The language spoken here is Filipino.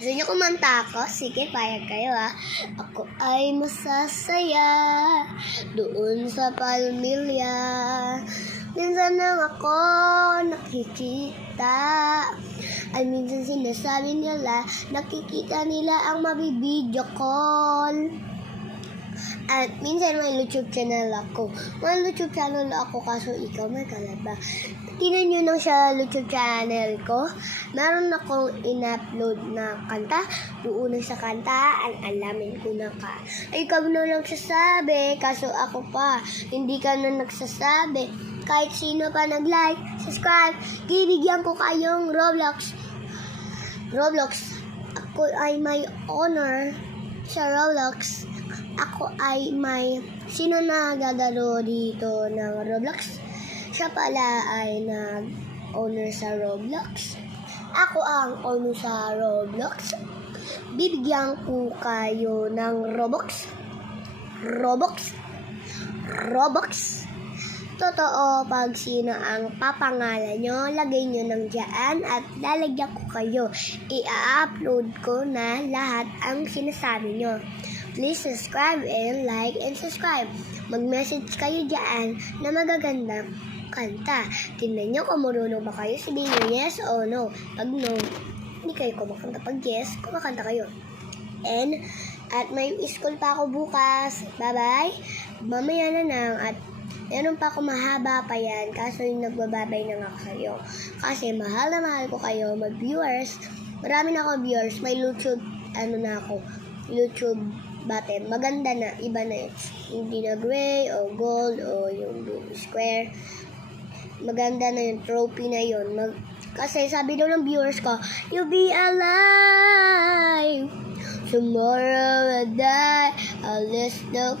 Gusto niyo kumanta ako? Sige, payag kayo ha. Ako ay masasaya doon sa Palmilya. Minsan lang ako nakikita. Ay minsan sinasabi nila, nakikita nila ang mabibideo call. At minsan may YouTube channel ako. May YouTube channel ako kaso ikaw may kalaba. Tingnan nyo lang sa YouTube channel ko. Meron akong in-upload na kanta. Doon sa kanta, ang alamin ko na ka. Ay, ikaw na lang sasabi. Kaso ako pa, hindi ka na nagsasabi. Kahit sino pa nag-like, subscribe, bibigyan ko kayong Roblox. Ako ay may honor sa Roblox. Ako ay may sino na gagaro dito ng Roblox? Siya pala ay nag-owner sa Roblox. Ako ang owner sa Roblox. Bibigyan ko kayo ng Robux. Totoo, pag sino ang papangalan nyo, lagay nyo ng dyan at lalagyan ko kayo. I-upload ko na lahat ang sinasabi nyo. Please subscribe and like and subscribe. Mag-message kayo dyan na magagandang kanta. Tingnan nyo kung marunong ba kayo. Sabihin nyo yes o no. Pag no, hindi kayo kumakanta. Pag yes, kumakanta kayo. And, at may school pa ako bukas. Bye-bye. Mamaya na lang. At meron pa ako mahaba pa yan. Kaso yung nagbababay na nga kayo. Kasi mahal na mahal ko kayo. Mag-viewers. Marami na ako viewers. May YouTube, YouTube button. Maganda na. Iba na yun. Hindi na gray o gold o yung blue square. Maganda na yung trophy na yun. Kasi sabi daw ng viewers ko, you'll be alive. Tomorrow I die. I'll list the